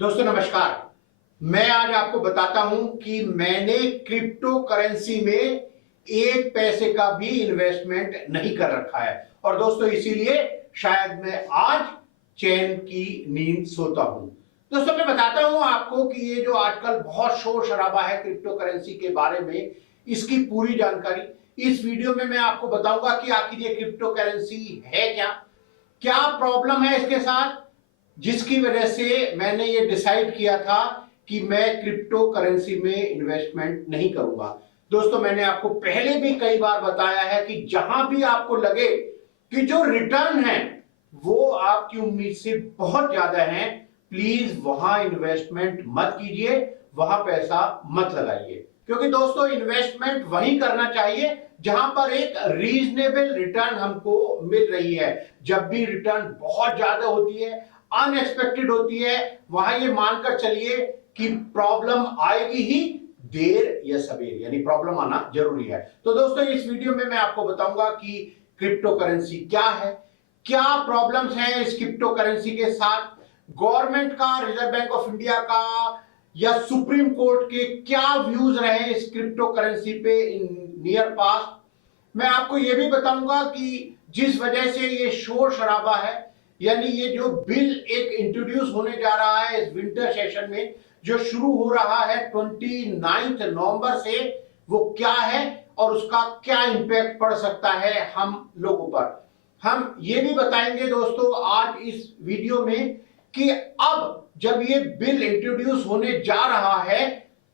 दोस्तों नमस्कार। मैं आज आपको बताता हूं कि मैंने क्रिप्टो करेंसी में एक पैसे का भी इन्वेस्टमेंट नहीं कर रखा है और दोस्तों इसीलिए शायद मैं आज चैन की नींद सोता हूं। दोस्तों मैं बताता हूं आपको कि ये जो आजकल बहुत शोर शराबा है क्रिप्टो करेंसी के बारे में, इसकी पूरी जानकारी इस वीडियो में मैं आपको बताऊंगा कि आखिर ये क्रिप्टो करेंसी है क्या, क्या प्रॉब्लम है इसके साथ, जिसकी वजह से मैंने ये डिसाइड किया था कि मैं क्रिप्टो करेंसी में इन्वेस्टमेंट नहीं करूंगा। दोस्तों मैंने आपको पहले भी कई बार बताया है कि जहां भी आपको लगे कि जो रिटर्न है वो आपकी उम्मीद से बहुत ज्यादा है, प्लीज वहां इन्वेस्टमेंट मत कीजिए, वहां पैसा मत लगाइए, क्योंकि दोस्तों इन्वेस्टमेंट वहीं करना चाहिए जहां पर एक रीजनेबल रिटर्न हमको मिल रही है। जब भी रिटर्न बहुत ज्यादा होती है, अनएक्सपेक्टेड होती है, वहां ये मानकर चलिए कि प्रॉब्लम आएगी ही, देर या सवेर, यानी प्रॉब्लम आना जरूरी है। तो दोस्तों इस वीडियो में मैं आपको बताऊंगा कि क्रिप्टो करेंसी क्या है, क्या प्रॉब्लम्स हैं इस क्रिप्टो करेंसी के साथ, गवर्नमेंट का, रिजर्व बैंक ऑफ इंडिया का या सुप्रीम कोर्ट के क्या व्यूज रहे इस क्रिप्टो करेंसी पे इन नियर पास्ट। मैं आपको यह भी बताऊंगा कि जिस वजह से ये शोर शराबा है, यानी ये जो बिल एक इंट्रोड्यूस होने जा रहा है इस विंटर सेशन में, जो शुरू हो रहा है 29 नवंबर से, वो क्या है और उसका क्या इंपैक्ट पड़ सकता है हम लोगों पर। हम ये भी बताएंगे दोस्तों आज इस वीडियो में कि अब जब ये बिल इंट्रोड्यूस होने जा रहा है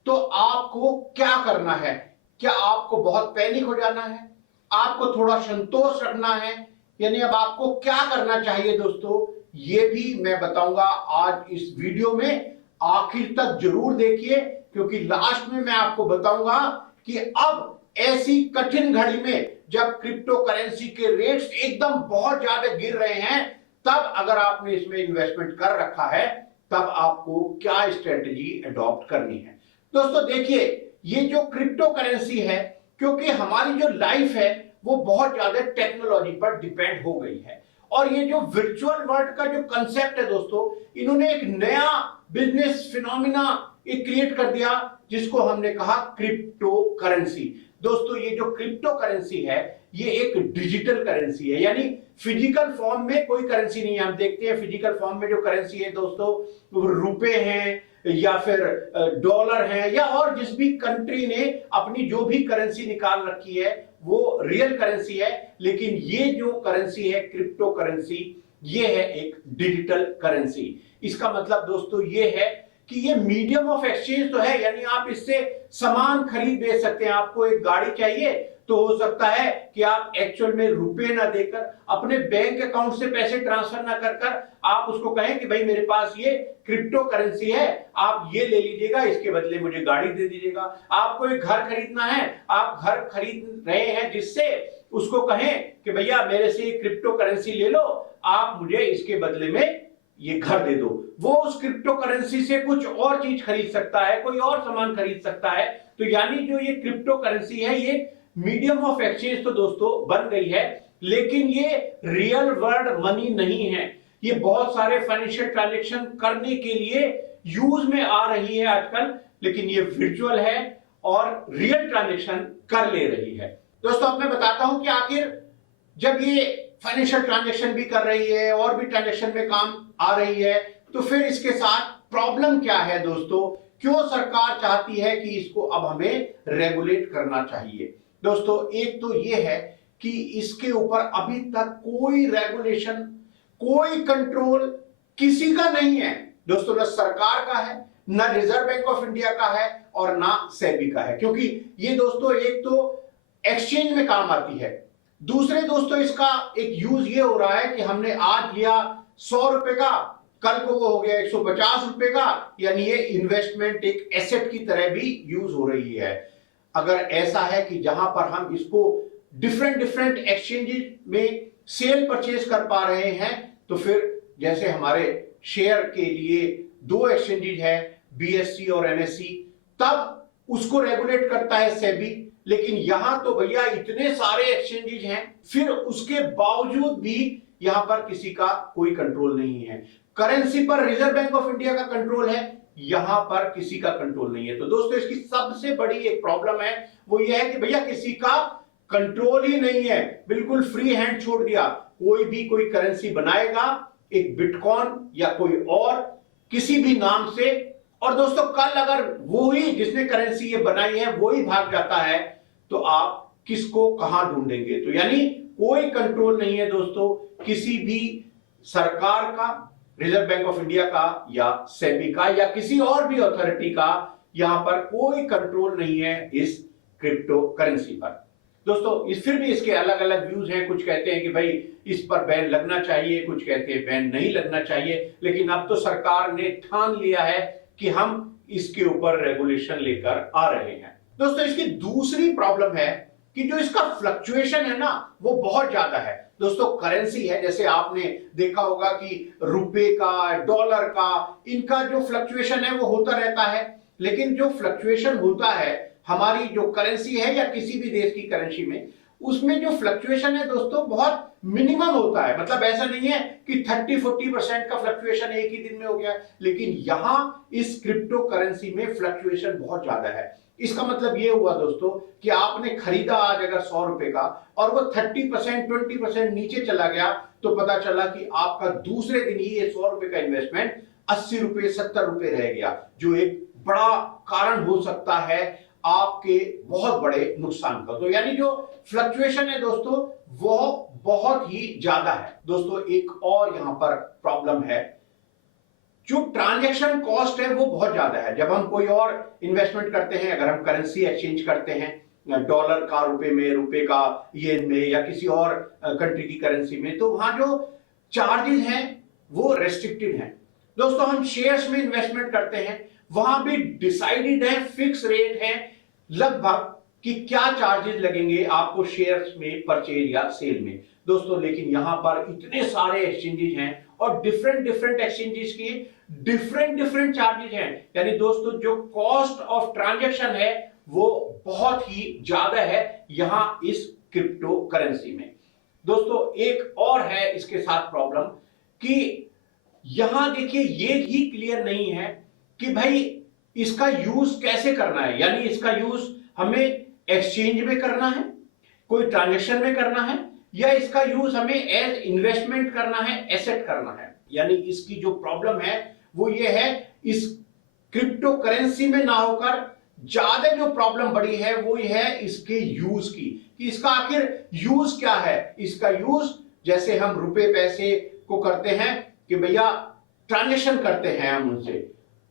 तो आपको क्या करना है। क्या आपको बहुत पैनिक हो जाना है, आपको थोड़ा संतोष रखना है, यानी अब आपको क्या करना चाहिए दोस्तों, ये भी मैं बताऊंगा आज इस वीडियो में। आखिर तक जरूर देखिए, क्योंकि लास्ट में मैं आपको बताऊंगा कि अब ऐसी कठिन घड़ी में जब क्रिप्टो करेंसी के रेट्स एकदम बहुत ज्यादा गिर रहे हैं, तब अगर आपने इसमें इन्वेस्टमेंट कर रखा है तब आपको क्या स्ट्रेटेजी अडॉप्ट करनी है। दोस्तों देखिए, ये जो क्रिप्टो करेंसी है, क्योंकि हमारी जो लाइफ है वो बहुत ज्यादा टेक्नोलॉजी पर डिपेंड हो गई है, और ये जो वर्चुअल वर्ल्ड का जो कंसेप्ट है दोस्तों, इन्होंने एक नया बिजनेस फिनोमिना एक क्रिएट कर दिया जिसको हमने कहा क्रिप्टो करेंसी। दोस्तों ये जो क्रिप्टो करेंसी है ये एक डिजिटल करेंसी है, यानी फिजिकल फॉर्म में कोई करेंसी नहीं है। हम देखते हैं फिजिकल फॉर्म में जो करेंसी है दोस्तों, रुपए हैं या फिर डॉलर है, या और जिस भी कंट्री ने अपनी जो भी करेंसी निकाल रखी है वो रियल करेंसी है। लेकिन ये जो करेंसी है क्रिप्टो करेंसी, ये है एक डिजिटल करेंसी। इसका मतलब दोस्तों ये है कि ये मीडियम ऑफ एक्सचेंज तो है, यानी आप इससे सामान खरीद बेच सकते हैं। आपको एक गाड़ी चाहिए तो हो सकता है कि आप एक्चुअल में रुपए ना देकर, अपने बैंक अकाउंट से पैसे ट्रांसफर ना कर आप उसको कहें कि भाई मेरे पास ये क्रिप्टो करेंसी है, आप ये ले लीजिएगा, इसके बदले मुझे गाड़ी दे दीजिएगा। आपको एक घर खरीदना है, आप घर खरीद रहे हैं, जिससे उसको कहें कि भैया मेरे से क्रिप्टो करेंसी ले लो, आप मुझे इसके बदले में ये घर दे दो। वो उस क्रिप्टो करेंसी से कुछ और चीज खरीद सकता है, कोई और सामान खरीद सकता है। तो यानी जो ये क्रिप्टो करेंसी है ये मीडियम ऑफ एक्सचेंज तो दोस्तों बन गई है, लेकिन ये रियल वर्ल्ड मनी नहीं है। ये बहुत सारे फाइनेंशियल ट्रांजैक्शन करने के लिए यूज में आ रही है आजकल, लेकिन ये वर्चुअल है और रियल ट्रांजैक्शन कर ले रही है। दोस्तों अब मैं बताता हूं कि आखिर जब ये फाइनेंशियल ट्रांजैक्शन भी कर रही है और भी ट्रांजैक्शन में काम आ रही है, तो फिर इसके साथ प्रॉब्लम क्या है दोस्तों, क्यों सरकार चाहती है कि इसको अब हमें रेगुलेट करना चाहिए। दोस्तों एक तो ये है कि इसके ऊपर अभी तक कोई रेगुलेशन, कोई कंट्रोल किसी का नहीं है दोस्तों, न सरकार का है, न रिजर्व बैंक ऑफ इंडिया का है और ना सेबी का है। क्योंकि ये दोस्तों एक तो एक्सचेंज में काम आती है, दूसरे दोस्तों इसका एक यूज ये हो रहा है कि हमने आज लिया 100 रुपए का, कल को वो हो गया 150 रुपए का, यानी ये इन्वेस्टमेंट एक एसेट की तरह भी यूज हो रही है। अगर ऐसा है कि जहां पर हम इसको डिफरेंट एक्सचेंजेस में सेल परचेज कर पा रहे हैं, तो फिर जैसे हमारे शेयर के लिए 2 एक्सचेंजेस है, बीएससी और एनएससी, तब उसको रेगुलेट करता है सेबी। लेकिन यहां तो भैया इतने सारे एक्सचेंजेस हैं, फिर उसके बावजूद भी यहां पर किसी का कोई कंट्रोल नहीं है। करेंसी पर रिजर्व बैंक ऑफ इंडिया का कंट्रोल है, यहां पर किसी का कंट्रोल नहीं है। तो दोस्तों इसकी सबसे बड़ी एक प्रॉब्लम है, वो ये है कि भैया किसी का कंट्रोल ही नहीं है, बिल्कुल फ्री हैंड छोड़ दिया। कोई भी कोई करेंसी बनाएगा, एक बिटकॉइन या कोई और किसी भी नाम से, और दोस्तों कल अगर वो ही जिसने करेंसी ये बनाई है वो ही भाग जाता है, तो आप किसको कहां ढूंढेंगे? तो यानी कोई कंट्रोल नहीं है दोस्तों किसी भी सरकार का, रिजर्व बैंक ऑफ इंडिया का या सेबी का या किसी और भी अथॉरिटी का, यहां पर कोई कंट्रोल नहीं है इस क्रिप्टो करेंसी पर। दोस्तों फिर भी इसके अलग अलग व्यूज हैं, कुछ कहते हैं कि भाई इस पर बैन लगना चाहिए, कुछ कहते हैं बैन नहीं लगना चाहिए, लेकिन अब तो सरकार ने ठान लिया है कि हम इसके ऊपर रेगुलेशन लेकर आ रहे हैं। दोस्तों इसकी दूसरी प्रॉब्लम है कि जो इसका फ्लक्चुएशन है ना वो बहुत ज्यादा है। दोस्तों करेंसी है, जैसे आपने देखा होगा कि रुपए का, डॉलर का, इनका जो फ्लक्चुएशन है वो होता रहता है, लेकिन जो फ्लक्चुएशन होता है हमारी जो करेंसी है या किसी भी देश की करेंसी में, उसमें जो फ्लक्चुएशन है दोस्तों बहुत मिनिमम होता है। मतलब ऐसा नहीं है कि 30-40% का फ्लक्चुएशन एक ही दिन में हो गया, लेकिन यहां इस क्रिप्टो करेंसी में फ्लक्चुएशन बहुत ज्यादा है। इसका मतलब ये हुआ दोस्तों कि आपने खरीदा आज अगर 100 रुपए का और वो 30% 20% नीचे चला गया, तो पता चला कि आपका दूसरे दिन ही ये 100 रुपए का इन्वेस्टमेंट 80 रुपए 70 रुपए रह गया, जो एक बड़ा कारण हो सकता है आपके बहुत बड़े नुकसान का। तो यानी जो फ्लक्चुएशन है दोस्तों वो बहुत ही ज्यादा है। दोस्तों एक और यहां पर प्रॉब्लम है, जो ट्रांजैक्शन कॉस्ट है वो बहुत ज्यादा है। जब हम कोई और इन्वेस्टमेंट करते हैं, अगर हम करेंसी एक्सचेंज करते हैं डॉलर का रुपए में, रुपए का येन में या किसी और कंट्री की करेंसी में, तो वहां जो चार्जेस हैं वो रेस्ट्रिक्टेड हैं। दोस्तों हम शेयर्स में इन्वेस्टमेंट करते हैं, वहां भी डिसाइडेड है, फिक्स रेट है लगभग कि क्या चार्जेस लगेंगे आपको शेयर्स में परचेज या सेल में। दोस्तों लेकिन यहां पर इतने सारे एक्सचेंजेस हैं और डिफरेंट एक्सचेंजेस की डिफरेंट चार्जेस हैं, यानी दोस्तों जो कॉस्ट ऑफ ट्रांजैक्शन है वो बहुत ही ज्यादा है यहां इस क्रिप्टो करेंसी में। दोस्तों एक और है इसके साथ प्रॉब्लम कि यहां देखिए ये ही क्लियर नहीं है कि भाई इसका यूज कैसे करना है, यानी इसका यूज हमें एक्सचेंज में करना है, कोई ट्रांजैक्शन में करना है, या इसका यूज हमें एज इन्वेस्टमेंट करना है, एसेट करना है। यानी इसकी जो प्रॉब्लम है वो ये है, इस क्रिप्टो करेंसी में ना होकर ज्यादा जो प्रॉब्लम बड़ी है वो ये है इसके यूज की, कि इसका आखिर यूज क्या है। इसका यूज जैसे हम रुपए पैसे को करते हैं कि भैया ट्रांजैक्शन करते हैं हम उनसे,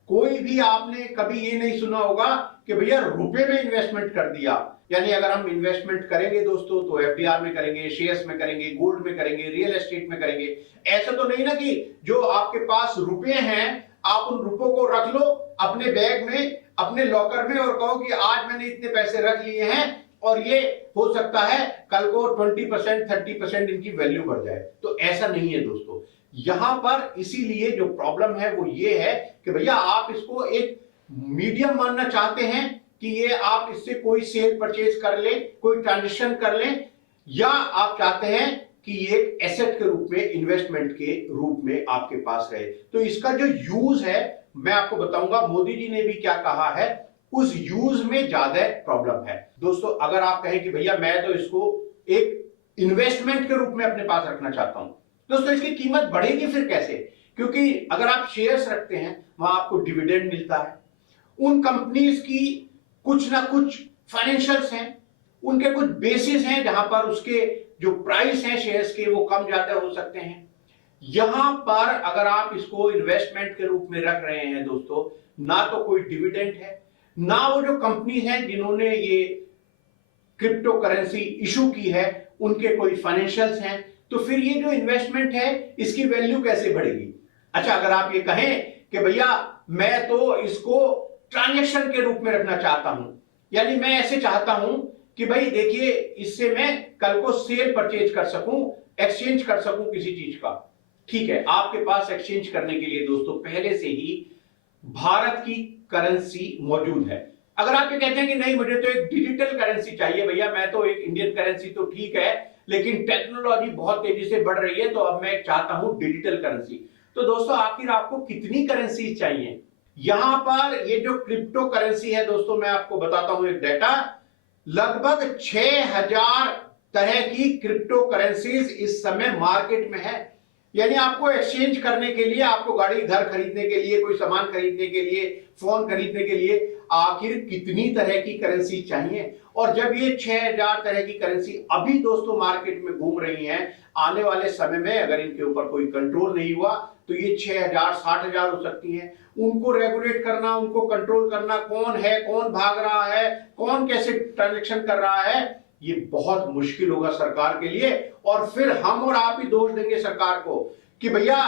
कोई भी आपने कभी ये नहीं सुना होगा कि भैया रुपए में इन्वेस्टमेंट कर दिया। यानी अगर हम इन्वेस्टमेंट करेंगे दोस्तों तो एफडीआर में करेंगे, शेयर्स में करेंगे, गोल्ड में करेंगे, रियल एस्टेट में करेंगे। ऐसा तो नहीं ना कि जो आपके पास रुपए हैं आप उन रुपयों को रख लो अपने बैग में, अपने लॉकर में, और कहो कि आज मैंने इतने पैसे रख लिए हैं और ये हो सकता है कल को 20% 30% इनकी वैल्यू बढ़ जाए। तो ऐसा नहीं है दोस्तों। यहां पर इसीलिए जो प्रॉब्लम है वो ये है कि भैया आप इसको एक मीडियम मानना चाहते हैं कि ये आप इससे कोई सेल परचेज कर ले, कोई ट्रांजेक्शन कर ले, या आप चाहते हैं कि ये एक एसेट के रूप में, इन्वेस्टमेंट के रूप में आपके पास रहे। तो इसका जो यूज है मैं आपको बताऊंगा, मोदी जी ने भी क्या कहा है, उस यूज में ज्यादा प्रॉब्लम है। दोस्तों अगर आप कहें कि भैया मैं तो इसको एक इन्वेस्टमेंट के रूप में अपने पास रखना चाहता हूं, दोस्तों इसकी कीमत बढ़ेगी फिर कैसे? क्योंकि अगर आप शेयर्स रखते हैं वहां आपको डिविडेंड मिलता है, उन कंपनीज की कुछ ना कुछ फाइनेंशियल्स हैं, उनके कुछ बेसिस हैं जहां पर उसके जो प्राइस हैं शेयर्स के वो कम ज्यादा हो सकते हैं। यहां पर अगर आप इसको इन्वेस्टमेंट के रूप में रख रहे हैं दोस्तों, ना तो कोई डिविडेंड है, ना वो जो कंपनी हैं जिन्होंने ये क्रिप्टो करेंसी इशू की है उनके कोई फाइनेंशियल्स हैं, तो फिर ये जो इन्वेस्टमेंट है इसकी वैल्यू कैसे बढ़ेगी? अच्छा अगर आप ये कहें कि भैया मैं तो इसको ट्रांजैक्शन के रूप में रखना चाहता हूं, यानी मैं ऐसे चाहता हूं कि भाई देखिए इससे मैं कल को सेल परचेज कर सकूं, एक्सचेंज कर सकूं किसी चीज का, ठीक है, आपके पास एक्सचेंज करने के लिए दोस्तों पहले से ही भारत की करेंसी मौजूद है। अगर आप ये कहते हैं कि नहीं मुझे तो एक डिजिटल करेंसी चाहिए भैया, मैं तो एक इंडियन करेंसी तो ठीक है लेकिन टेक्नोलॉजी बहुत तेजी से बढ़ रही है तो अब मैं चाहता हूं डिजिटल करेंसी, तो दोस्तों आखिर आपको कितनी करेंसी चाहिए? यहां पर ये जो क्रिप्टो करेंसी है दोस्तों, मैं आपको बताता हूं एक डेटा, लगभग 6000 तरह की क्रिप्टो करेंसीज इस समय मार्केट में है। यानी आपको एक्सचेंज करने के लिए, आपको गाड़ी घर खरीदने के लिए, कोई सामान खरीदने के लिए, फोन खरीदने के लिए आखिर कितनी तरह की करेंसी चाहिए? और जब ये 6000 तरह की करेंसी अभी दोस्तों मार्केट में घूम रही हैं, आने वाले समय में अगर इनके ऊपर कोई कंट्रोल नहीं हुआ तो ये 6000 60000 हो सकती हैं। उनको रेगुलेट करना, उनको कंट्रोल करना, कौन है, कौन भाग रहा है, कौन कैसे ट्रांजैक्शन कर रहा है, ये बहुत मुश्किल होगा सरकार के लिए। और फिर हम और आप ही दोष देंगे सरकार को कि भैया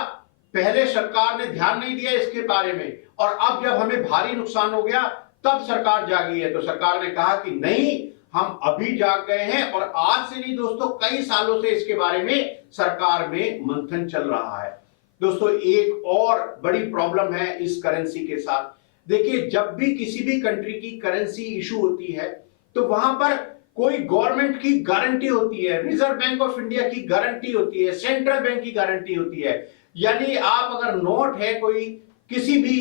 पहले सरकार ने ध्यान नहीं दिया इसके बारे में, और अब जब हमें भारी नुकसान हो गया तब सरकार जागी है। तो सरकार ने कहा कि नहीं, हम अभी जाग गए हैं, और आज से नहीं दोस्तों, कई सालों से इसके बारे में सरकार में मंथन चल रहा है। दोस्तों एक और बड़ी प्रॉब्लम है इस करेंसी के साथ। देखिए, जब भी किसी भी कंट्री की करेंसी इशू होती है तो वहां पर कोई गवर्नमेंट की गारंटी होती है, रिजर्व बैंक ऑफ इंडिया की गारंटी होती है, सेंट्रल बैंक की गारंटी होती है। यानी आप अगर नोट है कोई किसी भी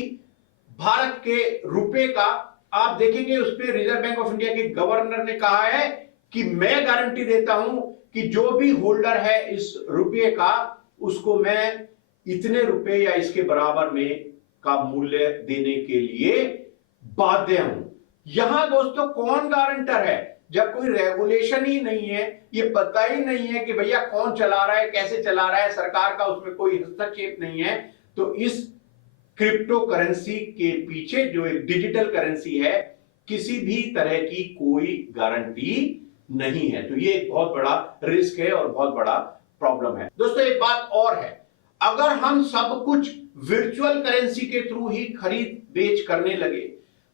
भारत के रुपए का, आप देखेंगे उस पर रिजर्व बैंक ऑफ इंडिया के गवर्नर ने कहा है कि मैं गारंटी देता हूं कि जो भी होल्डर है इस रुपये का, उसको मैं इतने रुपए या इसके बराबर में का मूल्य देने के लिए बाध्य हूं। यहां दोस्तों कौन गारंटर है? जब कोई रेगुलेशन ही नहीं है, ये पता ही नहीं है कि भैया कौन चला रहा है, कैसे चला रहा है, सरकार का उसमें कोई हस्तक्षेप नहीं है, तो इस क्रिप्टो करेंसी के पीछे जो एक डिजिटल करेंसी है, किसी भी तरह की कोई गारंटी नहीं है। तो ये एक बहुत बड़ा रिस्क है और बहुत बड़ा प्रॉब्लम है। दोस्तों एक बात और है, अगर हम सब कुछ वर्चुअल करेंसी के थ्रू ही खरीद बेच करने लगे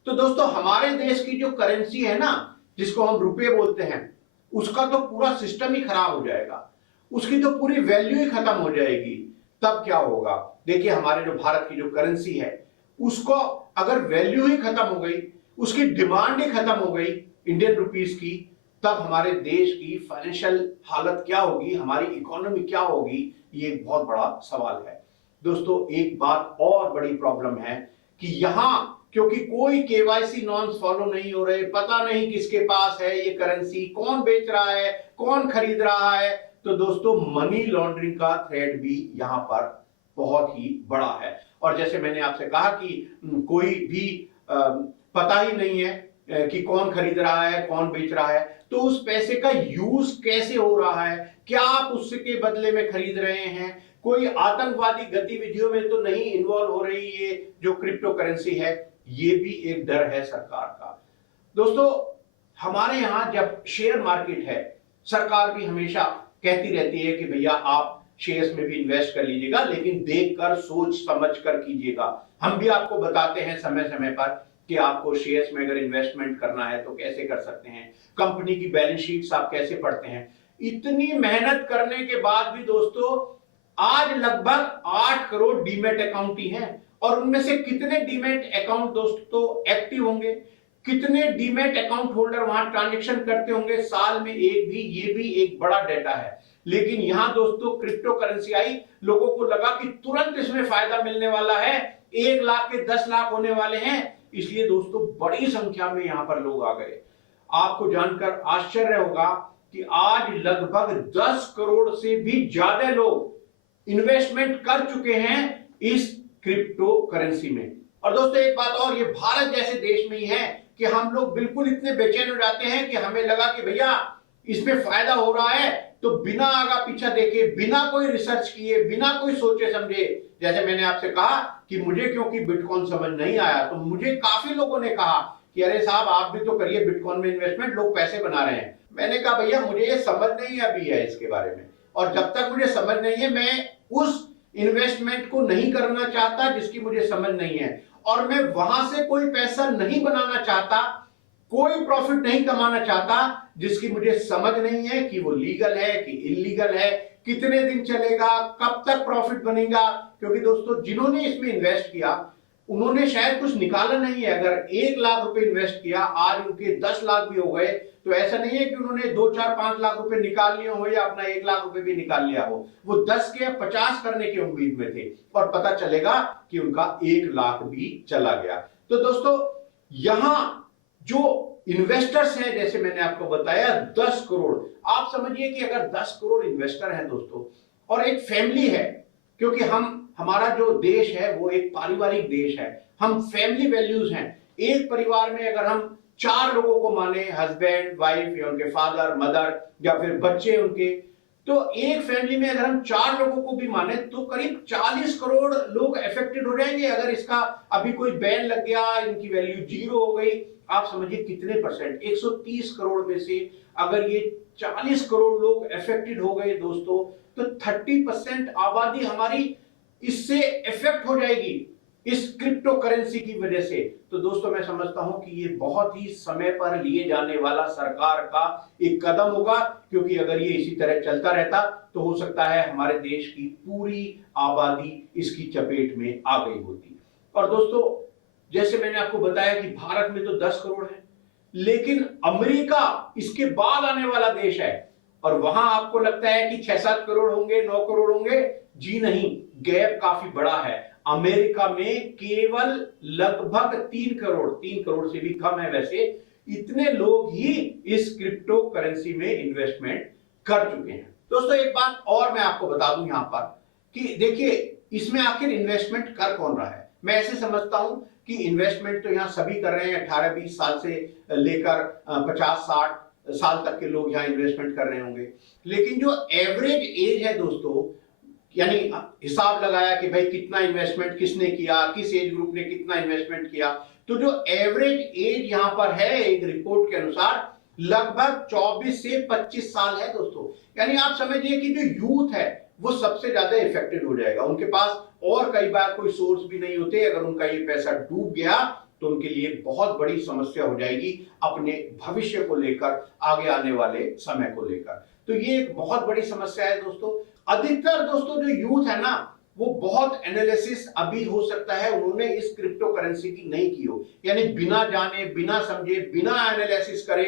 तो दोस्तों हमारे देश की जो करेंसी है ना, जिसको हम रुपए बोलते हैं, उसका तो पूरा सिस्टम ही खराब हो जाएगा, उसकी तो पूरी वैल्यू ही खत्म हो जाएगी। तब क्या होगा? देखिए, हमारे जो भारत की जो करेंसी है उसको अगर वैल्यू ही खत्म हो गई, उसकी डिमांड ही खत्म हो गई इंडियन रुपीस की, तब हमारे देश की फाइनेंशियल हालत क्या होगी, हमारी इकोनॉमी क्या होगी, ये एक बहुत बड़ा सवाल है। दोस्तों एक बात और बड़ी प्रॉब्लम है कि यहां क्योंकि कोई केवाईसी नॉर्म्स फॉलो नहीं हो रहे, पता नहीं किसके पास है ये करेंसी, कौन बेच रहा है, कौन खरीद रहा है, तो दोस्तों मनी लॉन्ड्रिंग का थ्रेट भी यहां पर बहुत ही बड़ा है। और जैसे मैंने आपसे कहा कि कोई भी पता ही नहीं है कि कौन खरीद रहा है, कौन बेच रहा है, तो उस पैसे का यूज कैसे हो रहा है, क्या आप उसके बदले में खरीद रहे हैं, कोई आतंकवादी गतिविधियों में तो नहीं इन्वॉल्व हो रही ये जो क्रिप्टो करेंसी है, ये भी एक डर है सरकार का। दोस्तों हमारे यहां जब शेयर मार्केट है, सरकार भी हमेशा कहती रहती है कि भैया आप शेयर्स में भी इन्वेस्ट कर लीजिएगा, लेकिन देखकर सोच समझ कर कीजिएगा। हम भी आपको बताते हैं समय समय पर कि आपको शेयर्स में अगर इन्वेस्टमेंट करना है तो कैसे कर सकते हैं, कंपनी की बैलेंस शीट्स आप कैसे पढ़ते हैं। इतनी मेहनत करने के बाद भी दोस्तों आज लगभग 8 करोड़ डीमैट अकाउंट ही हैं, और उनमें से कितने डीमैट अकाउंट दोस्तों एक्टिव होंगे, कितने डीमैट अकाउंट होल्डर वहां ट्रांजैक्शन करते होंगे साल में एक भी, ये भी एक बड़ा डेटा है। लेकिन यहां दोस्तों क्रिप्टो करेंसी आई, लोगों को लगा कि तुरंत इसमें फायदा मिलने वाला है, 1 लाख के 10 लाख होने वाले हैं, इसलिए दोस्तों बड़ी संख्या में यहां पर लोग आ गए। आपको जानकर आश्चर्य होगा कि आज लगभग 10 करोड़ से भी ज्यादा लोग इन्वेस्टमेंट कर चुके हैं इस क्रिप्टो करेंसी में। और दोस्तों एक बात और, ये भारत जैसे देश में ही है कि हम लोग बिल्कुल इतने बेचैन हो जाते हैं कि हमें लगा कि भैया इसमें फायदा हो रहा है, तो बिना आगा पीछा देखे, बिना कोई रिसर्च किए, बिना कोई सोचे समझे, जैसे मैंने आपसे कहा कि मुझे क्योंकि बिटकॉइन समझ नहीं आया, तो मुझे काफी लोगों ने कहा कि अरे साहब आप भी तो करिए बिटकॉइन में इन्वेस्टमेंट, लोग पैसे बना रहे हैं। मैंने कहा भैया मुझे ये समझ नहीं अभी है इसके बारे में, और जब तक मुझे समझ नहीं है मैं उस इन्वेस्टमेंट को नहीं करना चाहता जिसकी मुझे समझ नहीं है, और मैं वहां से कोई पैसा नहीं बनाना चाहता, कोई प्रॉफिट नहीं कमाना चाहता जिसकी मुझे समझ नहीं है कि वो लीगल है कि इलीगल है, कितने दिन चलेगा, कब तक प्रॉफिट बनेगा। क्योंकि दोस्तों जिन्होंने इसमें इन्वेस्ट किया उन्होंने शायद कुछ निकाला नहीं है। अगर 1 लाख रुपए इन्वेस्ट किया, आज उनके 10 लाख भी हो गए, तो ऐसा नहीं है कि उन्होंने 2, 4, 5 लाख रुपए निकाल लिए हो या अपना 1 लाख रुपए भी निकाल लिया हो। वो 10 के या 50 करने की उम्मीद में थे और पता चलेगा कि उनका 1 लाख भी चला गया। तो दोस्तों यहां जो इन्वेस्टर्स हैं, जैसे मैंने आपको बताया 10 करोड़, आप समझिए कि अगर 10 करोड़ इन्वेस्टर हैं दोस्तों और एक फैमिली है, क्योंकि हमारा जो देश है वो एक पारिवारिक देश है, हम फैमिली वैल्यूज हैं। एक परिवार में अगर हम 4 लोगों को माने, हस्बैंड, वाइफ या उनके फादर, मदर या फिर बच्चे उनके, तो एक फैमिली में अगर हम 4 लोगों को भी माने तो करीब 40 करोड़ लोग अफेक्टेड हो जाएंगे। अगर इसका अभी कोई बैन लग गया, इनकी वैल्यू 0 हो गई, आप समझिए कितने परसेंट, 130 करोड़ में से अगर ये 40 करोड़ लोग अफेक्टेड हो गए दोस्तों, तो 30% आबादी हमारी इससे इफेक्ट हो जाएगी इस क्रिप्टो करेंसी की वजह से। तो दोस्तों मैं समझता हूं कि ये बहुत ही समय पर लिए जाने वाला सरकार का एक कदम होगा, क्योंकि अगर ये इसी तरह चलता रहता तो हो सकता है हमारे देश की पूरी आबादी इसकी चपेट में आ गई होती। और दोस्तों जैसे मैंने आपको बताया कि भारत में तो 10 करोड़ है, लेकिन अमेरिका इसके बाद आने वाला देश है और वहां आपको लगता है कि 6-7 करोड़ होंगे, 9 करोड़ होंगे। जी नहीं, गैप काफी बड़ा है। अमेरिका में केवल लगभग 3 करोड़, 3 करोड़ से भी कम है वैसे, इतने लोग ही इस क्रिप्टो करेंसी में इन्वेस्टमेंट कर चुके हैं। दोस्तों एक बात और मैं आपको बता दूं यहां पर कि देखिए इसमें आखिर इन्वेस्टमेंट कर कौन रहा है। मैं ऐसे समझता हूं कि इन्वेस्टमेंट तो यहां सभी कर रहे हैं, 18-20 साल से लेकर 50-60 साल तक के लोग यहां इन्वेस्टमेंट कर रहे होंगे। लेकिन जो एवरेज एज है दोस्तों, यानी हिसाब लगाया कि भाई कितना इन्वेस्टमेंट किसने किया, किस एज ग्रुप ने कितना इन्वेस्टमेंट किया, तो जो एवरेज एज यहां पर है एक रिपोर्ट के अनुसार लगभग 24 से 25 साल है दोस्तों। यानी आप समझिए कि जो यूथ है वो सबसे ज्यादा इफेक्टेड हो जाएगा। उनके पास और कई बार कोई सोर्स भी नहीं होते, अगर उनका ये पैसा डूब गया तो उनके लिए बहुत बड़ी समस्या हो जाएगी अपने भविष्य को लेकर, आगे आने वाले समय को लेकर। तो ये एक बहुत बड़ी समस्या है दोस्तों। अधिकतर दोस्तों जो यूथ है ना, वो बहुत एनालिसिस अभी हो सकता है उन्होंने इस क्रिप्टो करेंसी की नहीं की हो, यानी बिना जाने, बिना समझे, बिना एनालिसिस करे,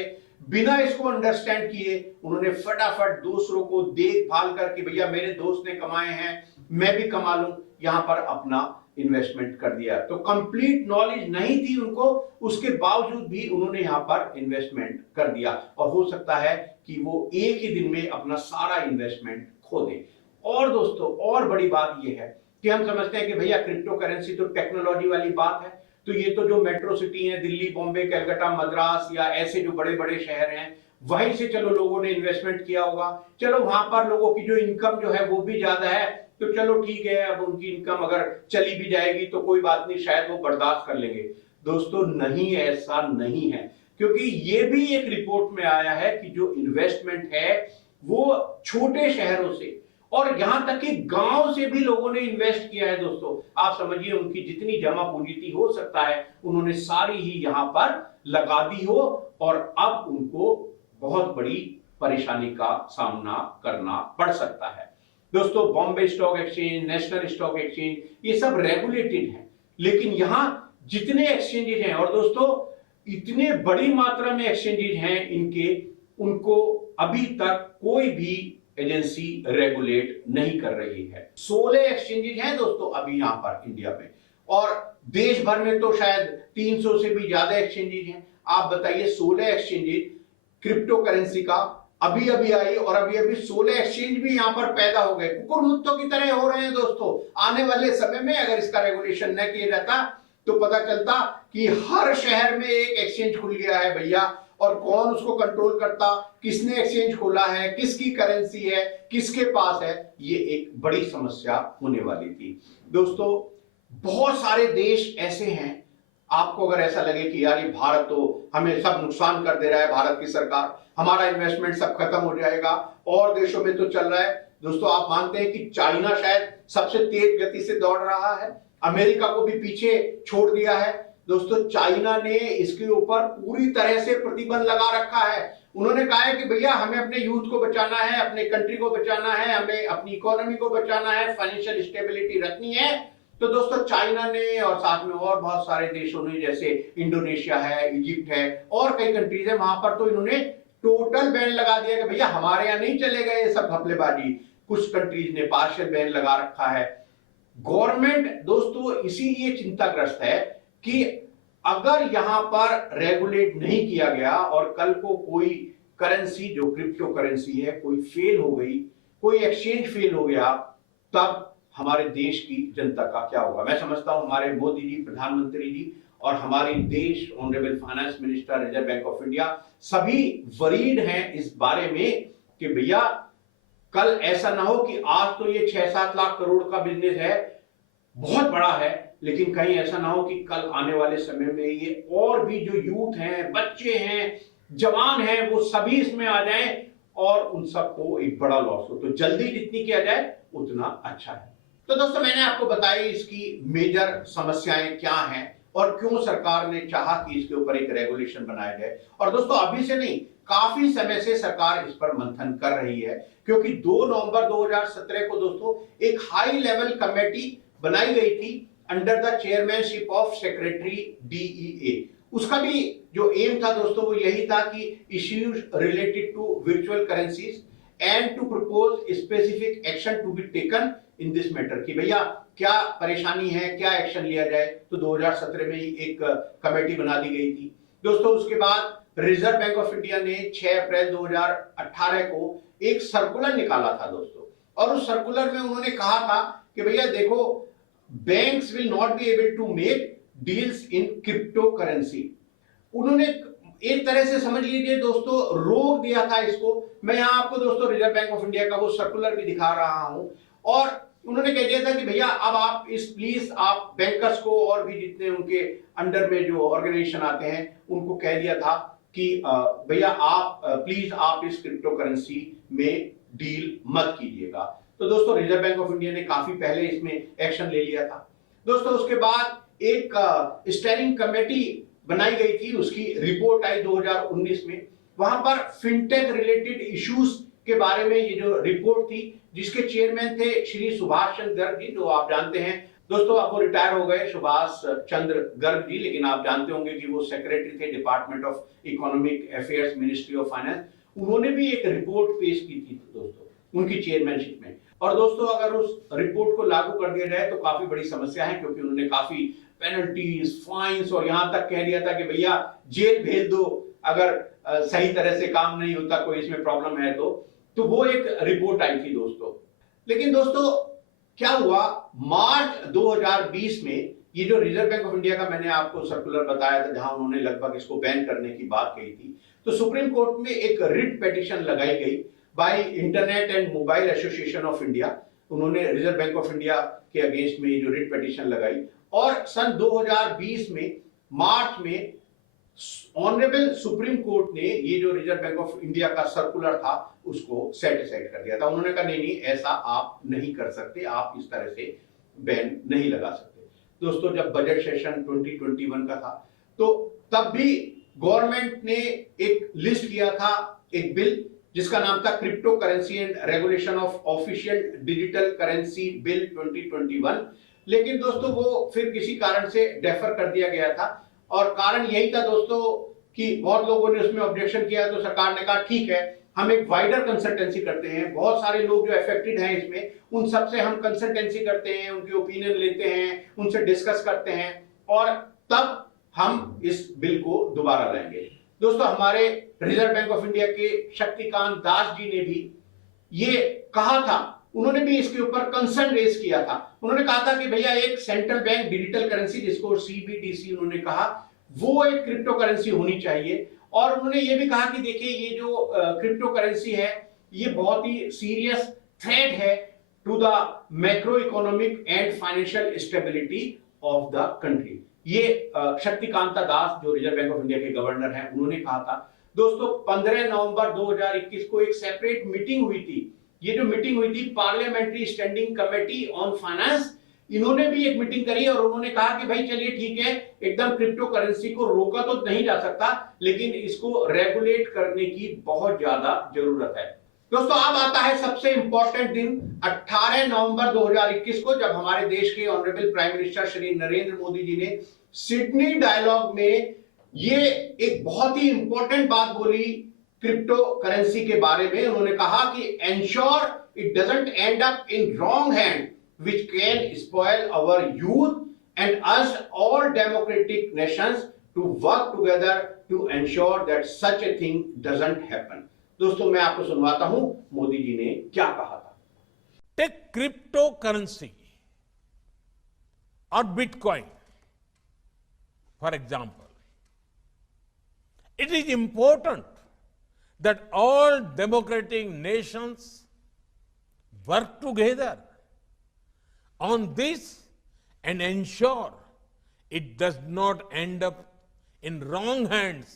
बिना इसको अंडरस्टैंड किए उन्होंने फटाफट दूसरों को देखभाल करके भैया मेरे दोस्त ने कमाए हैं मैं भी कमा लूं, यहां पर अपना इन्वेस्टमेंट कर दिया। तो कंप्लीट नॉलेज नहीं थी उनको, उसके बावजूद भी उन्होंने यहां पर इन्वेस्टमेंट कर दिया और हो सकता है कि वो एक ही दिन में अपना सारा इन्वेस्टमेंट खो दे। और दोस्तों और बड़ी बात यह है कि हम समझते हैं कि भैया क्रिप्टो करेंसी तो टेक्नोलॉजी वाली बात है, तो ये तो जो मेट्रो सिटी है, दिल्ली, बॉम्बे, कलकत्ता, मद्रास या ऐसे जो बड़े बड़े शहर हैं, वहीं से चलो लोगों ने इन्वेस्टमेंट किया होगा, चलो वहां पर लोगों की जो इनकम जो है वो भी ज्यादा है, तो चलो ठीक है, अब उनकी इनकम अगर चली भी जाएगी तो कोई बात नहीं, शायद वो बर्दाश्त कर लेंगे। दोस्तों नहीं, ऐसा नहीं है, क्योंकि ये भी एक रिपोर्ट में आया है कि जो इन्वेस्टमेंट है वो छोटे शहरों से और यहां तक कि गांव से भी लोगों ने इन्वेस्ट किया है दोस्तों। आप समझिए उनकी जितनी जमा पूंजी थी, हो सकता है उन्होंने सारी ही यहां पर लगा दी हो और अब उनको बहुत बड़ी परेशानी का सामना करना पड़ सकता है। दोस्तों Bombay stock exchange, national stock exchange, ये सब रेगुलेटेड हैं, लेकिन यहां जितने एक्सचेंजेज हैं और दोस्तों इतने बड़ी मात्रा में एक्सचेंजेज हैं इनके, उनको अभी तक कोई भी एजेंसी रेगुलेट नहीं कर रही है। 16 एक्सचेंजेज हैं दोस्तों अभी यहां पर इंडिया में, और देश भर में तो शायद 300 से भी ज्यादा एक्सचेंजेज हैं। आप बताइए 16 एक्सचेंजेज क्रिप्टो करेंसी का अभी अभी आई और अभी अभी 16 एक्सचेंज भी यहां पर पैदा हो गए, कुकुर मुत्तों की तरह हो रहे हैं दोस्तों। आने वाले समय में अगर इसका रेगुलेशन न किया जाता तो पता चलता कि हर शहर में एक एक्सचेंज खुल गया है भैया, और कौन उसको कंट्रोल करता, किसने एक्सचेंज खोला है, किसकी करेंसी है, किसके पास है, ये एक बड़ी समस्या होने वाली थी दोस्तों। बहुत सारे देश ऐसे हैं, आपको अगर ऐसा लगे कि यार ये भारत तो हमें सब नुकसान कर दे रहा है, भारत की सरकार, हमारा इन्वेस्टमेंट सब खत्म हो जाएगा, और देशों में तो चल रहा है दोस्तों। आप मानते हैं कि चाइना शायद सबसे तेज गति से दौड़ रहा है, अमेरिका को भी पीछे छोड़ दिया है दोस्तों। चाइना ने इसके ऊपर पूरी तरह से प्रतिबंध लगा रखा है। उन्होंने कहा है कि भैया हमें अपने यूथ को बचाना है, अपने कंट्री को बचाना है, हमें अपनी इकोनॉमी को बचाना है, फाइनेंशियल स्टेबिलिटी रखनी है, तो दोस्तों चाइना ने और साथ में और बहुत सारे देशों ने, जैसे इंडोनेशिया है, इजिप्ट है और कई कंट्रीज है, वहां पर तो इन्होंने टोटल बैन लगा दिया कि भैया हमारे यहां नहीं चलेगा ये सब घपलेबाजी। कुछ कंट्रीज ने पार्शियल बैन लगा रखा है। गवर्नमेंट दोस्तों इसीलिए चिंताग्रस्त है कि अगर यहां पर रेगुलेट नहीं किया गया और कल को कोई करेंसी जो क्रिप्टो करेंसी है कोई फेल हो गई, कोई एक्सचेंज फेल हो गया, तब हमारे देश की जनता का क्या होगा। मैं समझता हूं हमारे मोदी जी, प्रधानमंत्री जी और हमारे देश honourable finance minister, reserve bank of India सभी वरीड हैं इस बारे में कि भैया कल ऐसा ना हो कि आज तो ये 6-7 लाख करोड़ का बिजनेस है, बहुत बड़ा है, लेकिन कहीं ऐसा ना हो कि कल आने वाले समय में ये और भी जो यूथ हैं, बच्चे हैं, जवान हैं, वो सभी इसमें आ जाएं और उन सबको एक बड़ा लॉस हो। तो जल्दी जितनी किया जाए उतना अच्छा है। तो दोस्तों मैंने आपको बताई इसकी मेजर समस्याएं क्या हैं और क्यों सरकार ने चाहा कि इसके ऊपर एक रेगुलेशन बनाया जाए। और दोस्तों अभी से नहीं, काफी समय से सरकार इस पर मंथन कर रही है, क्योंकि 2 नवंबर 2017 को दोस्तों एक हाई लेवल कमेटी बनाई गई थी under the chairmanship of secretary DEA। उसका भी जो एम था दोस्तों वो यही था कि issues related to virtual currencies and to propose specific action to be taken in this matter, कि भैया क्या परेशानी है, क्या एक्शन लिया जाए। तो 2017 में ही एक कमेटी बना दी गई थी दोस्तों। उसके बाद रिजर्व बैंक ऑफ इंडिया ने 6 अप्रैल 2018 को एक सर्कुलर निकाला था दोस्तों, और उस सर्कुलर में उन्होंने कहा था कि भैया देखो, banks will not be able to make deals in crypto currency. उन्होंने एक तरह से समझ लीजिए दोस्तों रोक दिया था इसको। मैं यहां आपको दोस्तों रिजर्व बैंक ऑफ इंडिया का वो सर्कुलर भी दिखा रहा हूं, और उन्होंने कह दिया था कि भैया अब आप इस प्लीज आप बैंकर्स को और भी जितने उनके अंडर में जो ऑर्गेनाइजेशन आते हैं उनको कह दिया था कि भैया आप प्लीज आप इस क्रिप्टो करेंसी में डील मत कीजिएगा। तो दोस्तों रिजर्व बैंक ऑफ इंडिया ने काफी पहले इसमें एक्शन ले लिया था दोस्तों। उसके बाद एक स्टेयरिंग कमेटी बनाई गई थी, उसकी रिपोर्ट आई 2019 में। वहां पर फिनटेक रिलेटेड इश्यूज के बारे में ये जो रिपोर्ट थी, जिसके चेयरमैन थे श्री सुभाष चंद्र गर्ग जी, जो आप जानते हैं दोस्तों, अब वो रिटायर हो गए सुभाष चंद्र गर्ग जी, लेकिन आप जानते होंगे कि वो सेक्रेटरी थे department of economic affairs, ministry of finance. उन्होंने भी एक रिपोर्ट पेश की थी दोस्तों उनकी चेयरमैनशिप में। और दोस्तों अगर उस रिपोर्ट को लागू कर दिया जाए तो काफी बड़ी समस्या है, क्योंकि उन्होंने काफी पेनल्टीज, फाइन्स और यहां तक कह दिया था कि भैया जेल भेज दो अगर सही तरह से काम नहीं होता, कोई इसमें प्रॉब्लम है तो वो एक रिपोर्ट आई थी दोस्तों। लेकिन दोस्तों क्या हुआ, मार्च 2020 में ये जो रिजर्व बैंक ऑफ इंडिया का मैंने आपको सर्कुलर बताया था, जहां उन्होंने लगभग इसको बैन करने की बात कही थी, तो सुप्रीम कोर्ट में एक रिट पिटीशन लगाई गई by internet and mobile association of India. उन्होंने रिजर्व बैंक ऑफ इंडिया के अगेंस्ट में ये जो रिट पिटीशन लगाई, और सन 2020 में मार्च में ऑनरेबल सुप्रीम कोर्ट ने ये जो रिजर्व बैंक ऑफ इंडिया का सर्कुलर था उसको सेट असाइड कर दिया था। उन्होंने कहा नहीं नहीं, ऐसा आप नहीं कर सकते, आप इस तरह से बैन नहीं लगा सकते। दोस्तों जब बजट सेशन 2021 का था तो तब भी गवर्नमेंट ने एक लिस्ट किया था, एक बिल जिसका नाम था crypto currency and regulation of official digital currency bill 2021। लेकिन दोस्तों वो फिर किसी कारण से डेफर कर दिया गया था, और कारण यही था दोस्तों कि बहुत लोगों ने उसमें ऑब्जेक्शन किया। तो सरकार ने कहा ठीक है, हम एक वाइडर कंसल्टेंसी करते हैं, बहुत सारे लोग जो अफेक्टेड हैं इसमें उन सब से हम कंसल्टेंसी करते हैं, उनकी ओपिनियन लेते हैं, उनसे डिस्कस करते हैं, और तब हम इस बिल को दोबारा लाएंगे। दोस्तों हमारे रिजर्व बैंक ऑफ इंडिया के शक्तिकांत दास जी ने भी ये कहा था, उन्होंने भी इसके ऊपर कंसर्न रेज किया था। उन्होंने कहा था कि भैया एक सेंट्रल बैंक डिजिटल करेंसी, जिसको CBDC उन्होंने कहा, वो एक क्रिप्टो करेंसी होनी चाहिए। और उन्होंने ये भी कहा कि देखिए ये जो क्रिप्टो करेंसी है ये बहुत ही सीरियस थ्रेट है to the macro economic and financial stability of the country. ये शक्तिकांता दास जो रिजर्व बैंक ऑफ इंडिया के गवर्नर हैं, उन्होंने कहा था। दोस्तों 15 नवंबर 2021 को एक सेपरेट मीटिंग हुई थी। ये जो मीटिंग हुई थी parliamentary standing committee on finance, इन्होंने भी एक मीटिंग करी और उन्होंने कहा कि भाई चलिए ठीक है, एकदम क्रिप्टो करेंसी को रोका तो नहीं जा सकता, लेकिन इसको रेगुलेट करने की बहुत ज्यादा जरूरत है। दोस्तों अब आता है सबसे इंपॉर्टेंट दिन 18 नवंबर 2021 को, जब हमारे देश के honourable prime minister Shri Narendra Modi ji ने सिडनी डायलॉग में ये एक बहुत ही इंपॉर्टेंट बात बोली क्रिप्टो करेंसी के बारे में। उन्होंने कहा कि ensure it doesn't and up in wrong hand which can spoil our youth and urge all democratic nations to work together to ensure that such a thing doesn't happen। दोस्तों मैं आपको सुनवाता हूं मोदी जी ने क्या कहा था। टेक क्रिप्टो करेंसी और bitcoin for example, it is important that all democratic Nations work together on this and ensure it does not end up in wrong hands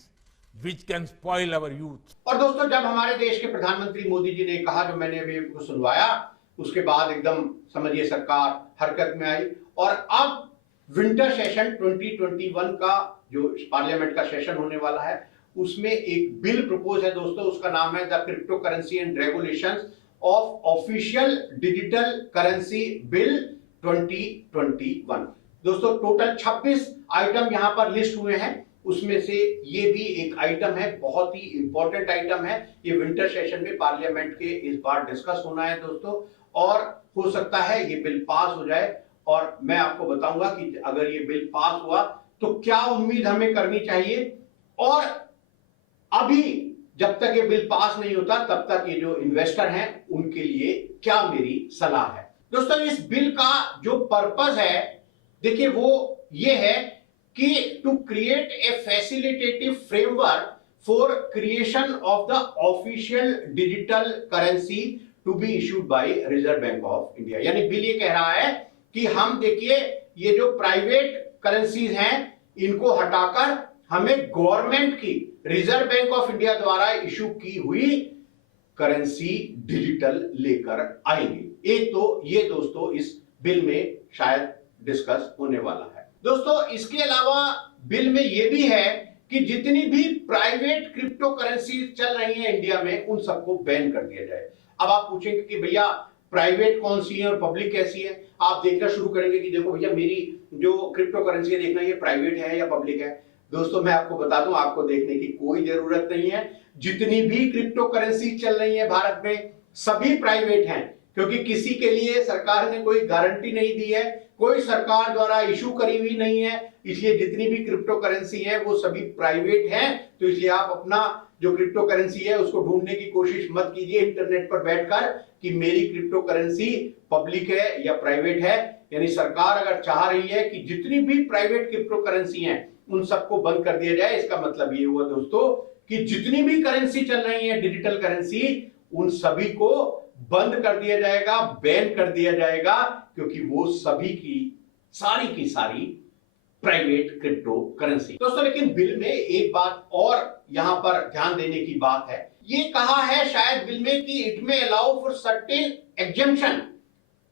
which can spoil our youth। और दोस्तों जब हमारे देश के प्रधानमंत्री मोदी जी ने कहा, जो मैंने अभी आपको सुनवाया, उसके बाद एकदम समझिए सरकार हरकत में आई और अब विंटर सेशन 2021 का जो पार्लियामेंट का सेशन होने वाला है उसमें एक बिल प्रपोज है दोस्तों, उसका नाम है the crypto currency and regulations of official digital currency bill 2021। दोस्तों टोटल 26 आइटम यहां पर लिस्ट हुए हैं, उसमें से ये भी एक आइटम है, बहुत ही इंपॉर्टेंट आइटम है। ये विंटर सेशन में पार्लियामेंट के इस बार डिस्कस होना है दोस्तों, और हो सकता है ये बिल पास हो जाए। और मैं आपको बताऊंगा कि अगर ये बिल पास हुआ तो क्या उम्मीद हमें करनी चाहिए, और अभी जब तक ये बिल पास नहीं होता तब तक ये जो इन्वेस्टर हैं उनके लिए क्या मेरी सलाह है। दोस्तों इस बिल का जो पर्पस है, देखिए वो ये है कि to create a facilitative framework for creation of the official digital currency to be issued by reserve bank of India. यानी बिल ये कह रहा है कि हम देखिए ये जो प्राइवेट करेंसीज हैं इनको हटाकर हमें गवर्नमेंट की रिजर्व बैंक ऑफ इंडिया द्वारा इशू की हुई करेंसी डिजिटल लेकर आएंगे। एक तो ये दोस्तों इस बिल में शायद डिस्कस होने वाला है। दोस्तों इसके अलावा बिल में ये भी है कि जितनी भी प्राइवेट क्रिप्टो करेंसी चल रही हैं इंडिया में उन सबको बैन कर दिया जाए। अब आप पूछेंगे कि भैया प्राइवेट कौन सी है और पब्लिक कैसी है, आप देखना शुरू करेंगे कि देखो भैया मेरी जो क्रिप्टो करेंसी है देखना ये प्राइवेट है या पब्लिक है। दोस्तों मैं आपको बता दूं, आपको देखने की कोई जरूरत नहीं है। जितनी भी क्रिप्टो करेंसी चल रही है भारत में सभी प्राइवेट हैं, क्योंकि किसी के लिए सरकार ने कोई गारंटी नहीं दी है, कोई सरकार द्वारा इशू करी हुई नहीं है, इसलिए जितनी भी क्रिप्टो करेंसी है वो सभी प्राइवेट हैं। तो इसलिए आप अपना जो क्रिप्टो करेंसी है उसको ढूंढने की कोशिश मत कीजिए इंटरनेट पर बैठकर कि मेरी क्रिप्टो करेंसी पब्लिक है या प्राइवेट है। यानी सरकार अगर चाह रही है कि जितनी भी प्राइवेट क्रिप्टो करेंसी हैं उन सबको बंद कर दिया जाए, इसका मतलब ये हुआ दोस्तों कि जितनी भी करेंसी चल रही है डिजिटल करेंसी उन सभी को बंद कर दिया जाएगा, बैन कर दिया जाएगा, क्योंकि वो सभी की सारी प्राइवेट क्रिप्टो करेंसी। दोस्तों लेकिन बिल में एक बात और यहां पर ध्यान देने की बात है, ये कहा है शायद बिल में कि it may allow for certain exemption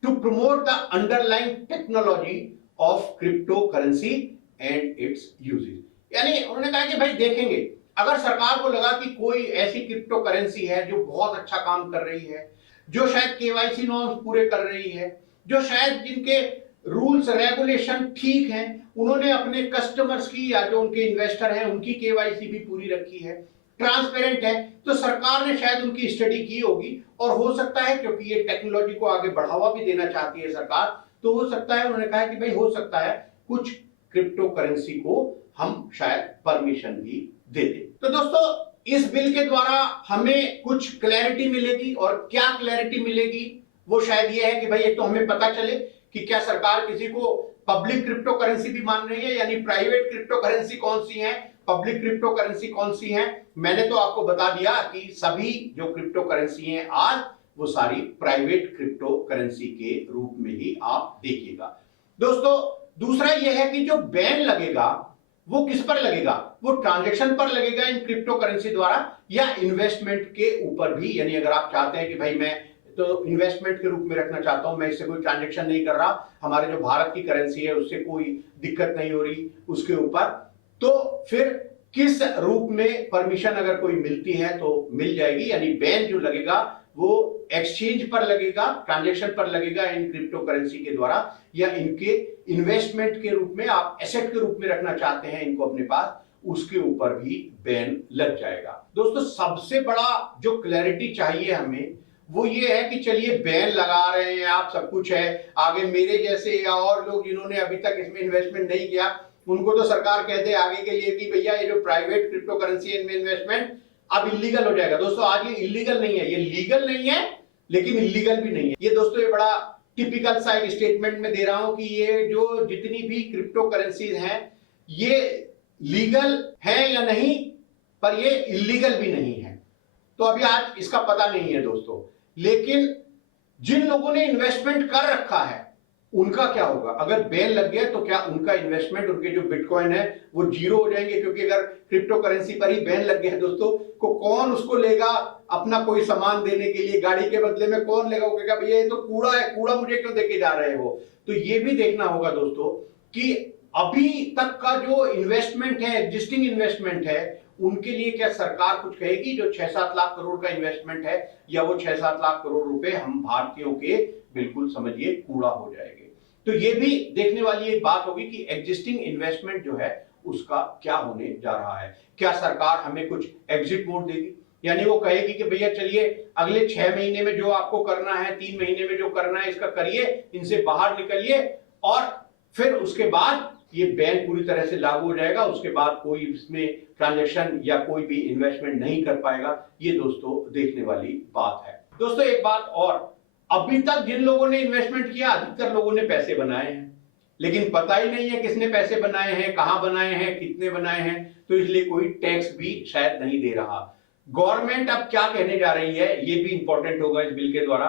to promote the underlying technology of crypto currency and its uses. यानी उन्होंने कहा कि भाई देखेंगे अगर सरकार को लगा कि कोई ऐसी क्रिप्टो करेंसी है जो बहुत अच्छा काम कर रही है, जो शायद केवाईसी नॉर्म्स पूरे कर रही है, जो शायद जिनके रूल्स रेगुलेशन ठीक हैं, उन्होंने अपने कस्टमर्स की या जो उनके इन्वेस्टर हैं उनकी केवाईसी भी पूरी रखी है, ट्रांसपेरेंट है, तो सरकार ने शायद उनकी स्टडी की होगी। और हो सकता है क्योंकि ये टेक्नोलॉजी को आगे बढ़ावा भी देना चाहती है सरकार, तो हो सकता है उन्होंने कहा कि भाई हो सकता है कुछ क्रिप्टो करेंसी को हम शायद परमिशन भी दे दें। तो दोस्तों इस बिल के द्वारा हमें कुछ क्लैरिटी मिलेगी, और क्या क्लैरिटी मिलेगी वो शायद ये है कि भाई एक तो हमें पता चले कि क्या सरकार किसी को पब्लिक क्रिप्टो करेंसी भी मान रही है, यानी प्राइवेट क्रिप्टो करेंसी कौन सी है, पब्लिक क्रिप्टो करेंसी कौन सी है। मैंने तो आपको बता दिया कि सभी जो क्रिप्टो करेंसी हैं आज वो सारी प्राइवेट क्रिप्टो करेंसी के रूप में ही आप देखिएगा। दोस्तों दूसरा यह है कि जो बैन लगेगा वो किस पर लगेगा, वो ट्रांजैक्शन पर लगेगा इन क्रिप्टो करेंसी द्वारा, या इन्वेस्टमेंट के ऊपर भी। यानी अगर आप चाहते हैं कि भाई मैं तो इन्वेस्टमेंट के रूप में रखना चाहता हूं, मैं इससे कोई ट्रांजैक्शन नहीं कर रहा, हमारे जो भारत की करेंसी है उससे कोई दिक्कत नहीं हो रही उसके ऊपर, तो फिर किस रूप में परमिशन अगर कोई मिलती है तो मिल जाएगी। यानी बैन जो लगेगा वो एक्सचेंज पर लगेगा, ट्रांजैक्शन पर लगेगा इन क्रिप्टो करेंसी के द्वारा, या इनके इन्वेस्टमेंट के रूप में आप एसेट के रूप में रखना चाहते हैं इनको अपने पास, उसके ऊपर भी बैन लग जाएगा। दोस्तों सबसे बड़ा जो क्लैरिटी चाहिए हमें वो ये है कि चलिए बैन लगा रहे हैं आप, सब कुछ है, आगे मेरे जैसे या और लोग जिन्होंने अभी तक इसमें इन्वेस्टमेंट नहीं किया उनको तो सरकार कह दे आगे के लिए कि भैया ये जो प्राइवेट क्रिप्टो करेंसी है इनमें इन्वेस्टमेंट अब इलीगल हो जाएगा। दोस्तों आज ये इलीगल नहीं है, ये लीगल नहीं है लेकिन इलीगल भी नहीं है। ये दोस्तों ये बड़ा टिपिकल सा एक स्टेटमेंट में दे रहा हूं कि ये जो जितनी भी क्रिप्टो करेंसीज हैं ये लीगल है या नहीं, पर ये इलीगल भी नहीं है। तो अभी आज इसका पता नहीं है दोस्तों, लेकिन जिन लोगों ने इन्वेस्टमेंट कर रखा है उनका क्या होगा? अगर बैन लग गया तो क्या उनका इन्वेस्टमेंट, उनके जो बिटकॉइन है वो जीरो हो जाएंगे? क्योंकि अगर क्रिप्टो करेंसी पर ही बैन लग गया दोस्तों को कौन उसको लेगा अपना कोई सामान देने के लिए, गाड़ी के बदले में कौन लेगा? वो कहेगा भैया ये तो कूड़ा है, कूड़ा मुझे क्यों देके जा रहे हो? तो ये भी देखना होगा दोस्तों कि अभी तक का जो इन्वेस्टमेंट है, एग्जिस्टिंग इन्वेस्टमेंट है, उनके लिए क्या सरकार कुछ कहेगी? जो 6-7 लाख करोड़ का इन्वेस्टमेंट है या वो 6-7 लाख करोड़ रुपए हम भारतीयों के बिल्कुल समझिए कूड़ा हो जाएंगे। तो ये भी देखने वाली एक बात होगी कि एग्जिस्टिंग इन्वेस्टमेंट जो है उसका क्या होने जा रहा है। क्या सरकार हमें कुछ एग्जिट मोड देगी, यानी वो कहेगी कि भैया चलिए अगले 6 महीने में जो आपको करना है, 3 महीने में जो करना है इसका करिए, इनसे बाहर निकलिए, और फिर उसके बाद ये बैन पूरी तरह से लागू हो जाएगा, उसके बाद कोई इसमें ट्रांजैक्शन या कोई भी इन्वेस्टमेंट नहीं कर पाएगा। ये दोस्तों देखने वाली बात है। दोस्तों एक बात और, अभी तक जिन लोगों ने इन्वेस्टमेंट किया अधिकतर लोगों ने पैसे बनाए हैं, लेकिन पता ही नहीं है किसने पैसे बनाए हैं, कहां बनाए हैं, कितने बनाए हैं, तो इसलिए कोई टैक्स भी शायद नहीं दे रहा। गवर्नमेंट अब क्या कहने जा रही है ये भी इंपॉर्टेंट होगा इस बिल के द्वारा।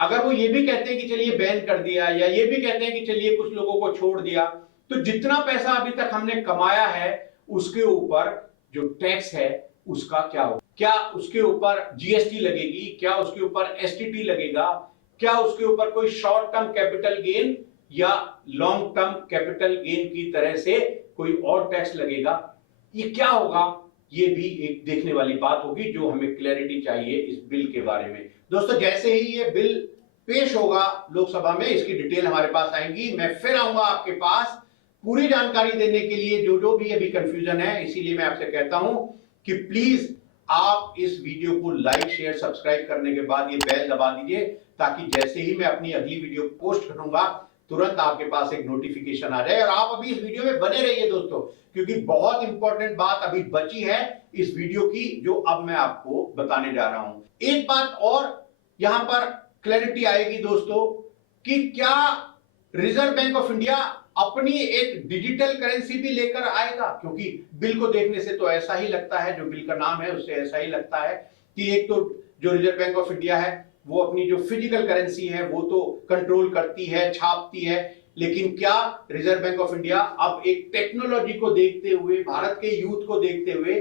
अगर वो ये भी कहते हैं कि चलिए बैन कर दिया, या ये भी कहते हैं कि चलिए कुछ लोगों को छोड़ दिया, तो जितना पैसा अभी तक हमने कमाया है उसके ऊपर जो टैक्स है उसका क्या होगा? क्या उसके ऊपर जीएसटी लगेगी? क्या उसके ऊपर एसटीटी लगेगा? क्या उसके ऊपर कोई शॉर्ट टर्म कैपिटल गेन या लॉन्ग टर्म कैपिटल गेन की तरह से कोई और टैक्स लगेगा? ये क्या होगा? ये भी एक देखने वाली बात होगी जो हमें क्लैरिटी चाहिए इस बिल के बारे में। दोस्तों जैसे ही ये बिल पेश होगा लोकसभा में, इसकी डिटेल हमारे पास आएंगी, मैं फिर आऊंगा आपके पास पूरी जानकारी देने के लिए जो भी अभी कंफ्यूजन है। इसीलिए मैं आपसे कहता हूं कि प्लीज आप इस वीडियो को लाइक शेयर सब्सक्राइब करने के बाद ये बेल दबा दीजिए, ताकि जैसे ही मैं अपनी अगली वीडियो पोस्ट करूंगा तुरंत आपके पास एक नोटिफिकेशन आ जाए। और आप अभी इस वीडियो में बने रहिए दोस्तों, क्योंकि बहुत इंपॉर्टेंट बात अभी बची है इस वीडियो की जो अब मैं आपको बताने जा रहा हूं। एक बात और यहां पर क्लैरिटी आएगी दोस्तों कि क्या रिजर्व बैंक ऑफ इंडिया अपनी एक डिजिटल करेंसी भी लेकर आएगा? क्योंकि बिल को देखने से तो ऐसा ही लगता है, जो बिल का नाम है उससे ऐसा ही लगता है कि एक तो जो रिजर्व बैंक ऑफ इंडिया है वो अपनी जो फिजिकल करेंसी है वो तो कंट्रोल करती है, छापती है, लेकिन क्या रिजर्व बैंक ऑफ इंडिया अब एक टेक्नोलॉजी को देखते हुए, भारत के यूथ को देखते हुए,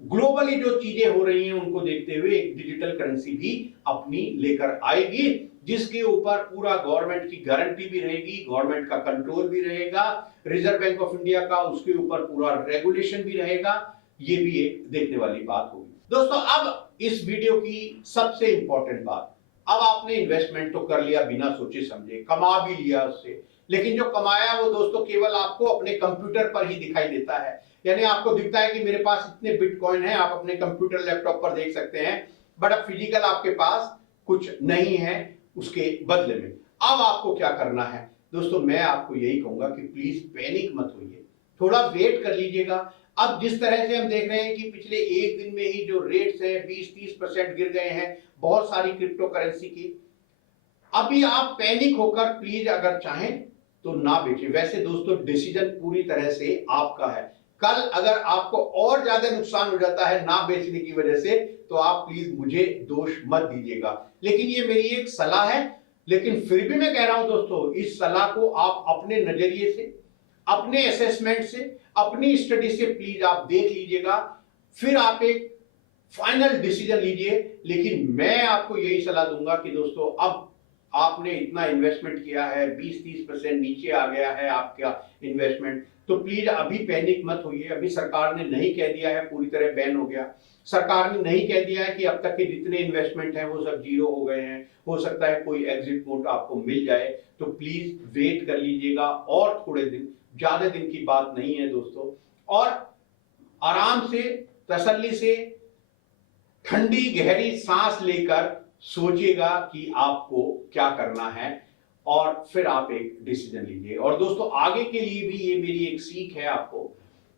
ग्लोबली जो चीजें हो रही हैं उनको देखते हुए एक डिजिटल करेंसी भी अपनी लेकर आएगी, जिसके ऊपर पूरा गवर्नमेंट की गारंटी भी रहेगी, गवर्नमेंट का कंट्रोल भी रहेगा, रिजर्व बैंक ऑफ इंडिया का उसके ऊपर पूरा रेगुलेशन भी रहेगा। ये भी एक देखने वाली बात होगी। दोस्तों अब इस वीडियो की सबसे इंपॉर्टेंट बात, अब आपने इन्वेस्टमेंट तो कर लिया बिना सोचे समझे, कमा भी लिया उससे, लेकिन जो कमाया वो दोस्तों केवल आपको अपने कंप्यूटर पर ही दिखाई देता है। यानी आपको दिखता है कि मेरे पास इतने बिटकॉइन है, आप अपने कंप्यूटर लैपटॉप पर देख सकते हैं, बट अब फिजिकल आपके पास कुछ नहीं है उसके बदले में। अब आपको क्या करना है दोस्तों? मैं आपको यही कहूंगा कि प्लीज पैनिक मत होइए, थोड़ा वेट कर लीजिएगा। अब जिस तरह से हम देख रहे हैं कि पिछले एक दिन में ही जो रेट्स हैं 20-30% गिर गए हैं बहुत सारी क्रिप्टो करेंसी की, अभी आप पैनिक होकर प्लीज अगर चाहें तो ना बेचें। वैसे दोस्तों डिसीजन पूरी तरह से आपका है, कल अगर आपको और ज्यादा नुकसान हो जाता है ना बेचने की वजह से तो आप प्लीज मुझे दोष मत दीजिएगा, लेकिन ये मेरी एक सलाह है। लेकिन फिर भी मैं कह रहा हूं दोस्तों, इस सलाह को आप अपने नजरिए से, अपने असेसमेंट से, अपनी स्टडी से प्लीज आप देख लीजिएगा, फिर आप एक फाइनल डिसीजन लीजिए। लेकिन मैं आपको यही सलाह दूंगा कि दोस्तों अब आपने इतना इन्वेस्टमेंट किया है, 20-30% नीचे आ गया है आपका इन्वेस्टमेंट, तो प्लीज अभी पैनिक मत होइए। अभी सरकार ने नहीं कह दिया है पूरी तरह बैन हो गया, सरकार ने नहीं कह दिया है कि अब तक के जितने इन्वेस्टमेंट हैं वो सब जीरो हो गए हैं, हो सकता है कोई एग्जिट मोड आपको मिल जाए। तो प्लीज वेट कर लीजिएगा और थोड़े दिन, ज्यादा दिन की बात नहीं है दोस्तों। और आराम से, तसल्ली से, ठंडी गहरी सांस लेकर सोचिएगा कि आपको क्या करना है और फिर आप एक डिसीजन लीजिए। और दोस्तों आगे के लिए भी ये मेरी एक सीख है आपको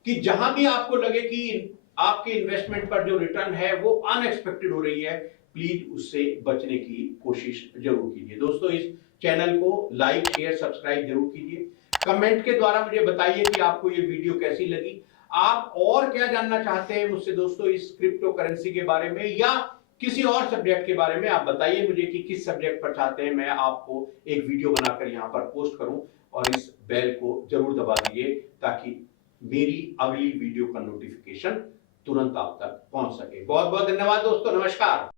कि जहां भी आपको लगे कि आपके इन्वेस्टमेंट पर जो रिटर्न है वो अनएक्सपेक्टेड हो रही है, प्लीज उससे बचने की कोशिश जरूर कीजिए। दोस्तों इस चैनल को लाइक, शेयर, सब्सक्राइब जरूर कीजिए। कमेंट के द्वारा मुझे बताइए कि आपको ये वीडियो कैसी लगी, आप और क्या जानना चाहते हैं मुझसे दोस्तों इस क्रिप्टो करेंसी के बारे में, या किसी और सब्जेक्ट के बारे में। आप बताइए मुझे कि किस सब्जेक्ट पर चाहते हैं मैं आपको एक वीडियो बनाकर यहाँ पर पोस्ट करूं। और इस बेल को जरूर दबा दीजिए ताकि मेरी अगली वीडियो का नोटिफिकेशन तुरंत आप तक पहुंच सके। बहुत बहुत धन्यवाद दोस्तों, नमस्कार।